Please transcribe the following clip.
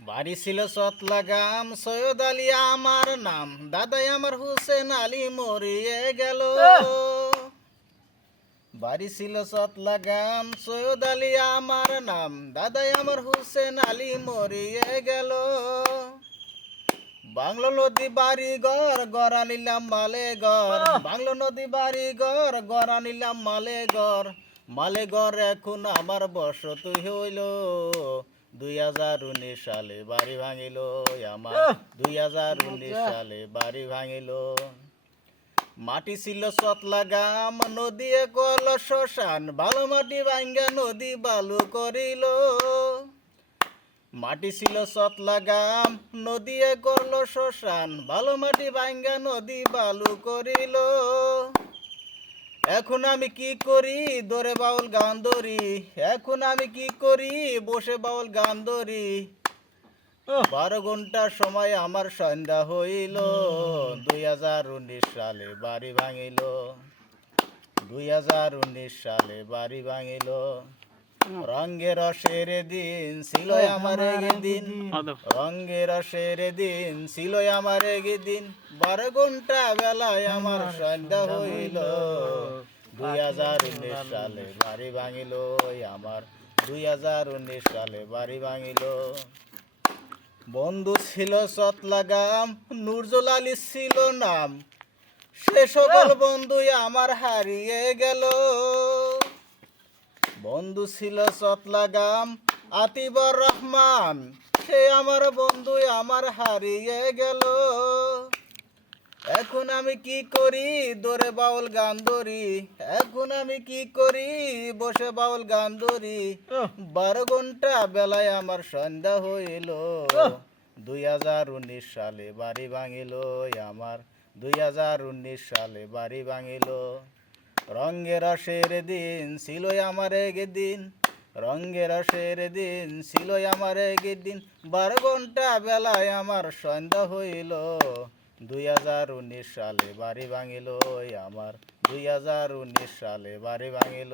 বাড়ি ছিল সতলাগাম, সৈয়দ আলী আমার নাম, দাদাই আমার হুসেন আলী মরিয়ে গেল। বাড়ি ছিল সতলাগাম, সৈয়দ আলী আমার নাম, দাদাই আমার হুসেন আলী মরিয়ে গেল। বাংলো নদী বাড়ি ঘর গড়া নিলাম মালে ঘর, বাংলো নদী বাড়ি ঘর গড়া নিলাম মালে ঘর। মালে ঘর এখন আমার বসতি হইল, 2019 সালে বাড়ি ভাঙিল আমার, 2019 সালে বাড়ি ভাঙিল। মাটি ছিল সতলাগাম, নদী কল শ্মশান, ভালো মাটি ভাঙ্গা নদী বালু করিল। মাটি ছিল সতলাগাম, নদী করল শ্মশান, ভালো মাটি ভাঙ্গা নদী বালু করিল। এখন আমি কি করি দরে বাউল গান ধরি, এখন আমি কি করি বসে বাউল গান ধরি। 12 ঘন্টা সময় আমার সন্ধ্যা হইল, 2019 সালে বাড়ি ভাঙিল, 2019 সালে বাড়ি ভাঙিল। রঙ্গে রসের দিন ছিল আমার দিন, রঙ্গে রসের দিন ছিল আমার দিন। 12 ঘন্টা বেলায় আমার সন্ধ্যা হইল, 2019 সালে বাড়ি ভাঙিল আমার, 2019 সালে বাড়ি ভাঙিল। বন্ধু ছিল সতলাগাম, নুরজল আলী ছিল নাম, সে সকল বন্ধুই আমার হারিয়ে গেল। বন্ধু ছিল সতলাগাম, আতিবর রহমান, সে আমার বন্ধু আমার হারিয়ে গেল। এখন আমি কি করি দরে বাউল গান ধরি, এখন আমি কি করি বসে বাউল গান ধরি। 12 ঘন্টা বেলায় আমার সন্ধ্যা হইল, 2019 সালে বাড়ি ভাঙিল আমার, 2019 সালে বাড়ি ভাঙিল। রঙ্গে রসের দিন ছিল আমার দিন, রঙ্গে রসের দিন ছিল আমার দিন। 12 ঘন্টা বেলায় আমার সন্ধ্যা হইল, 2019 সালে বাড়ি ভাঙিল আমার, 2019 সালে বাড়ি ভাঙিল।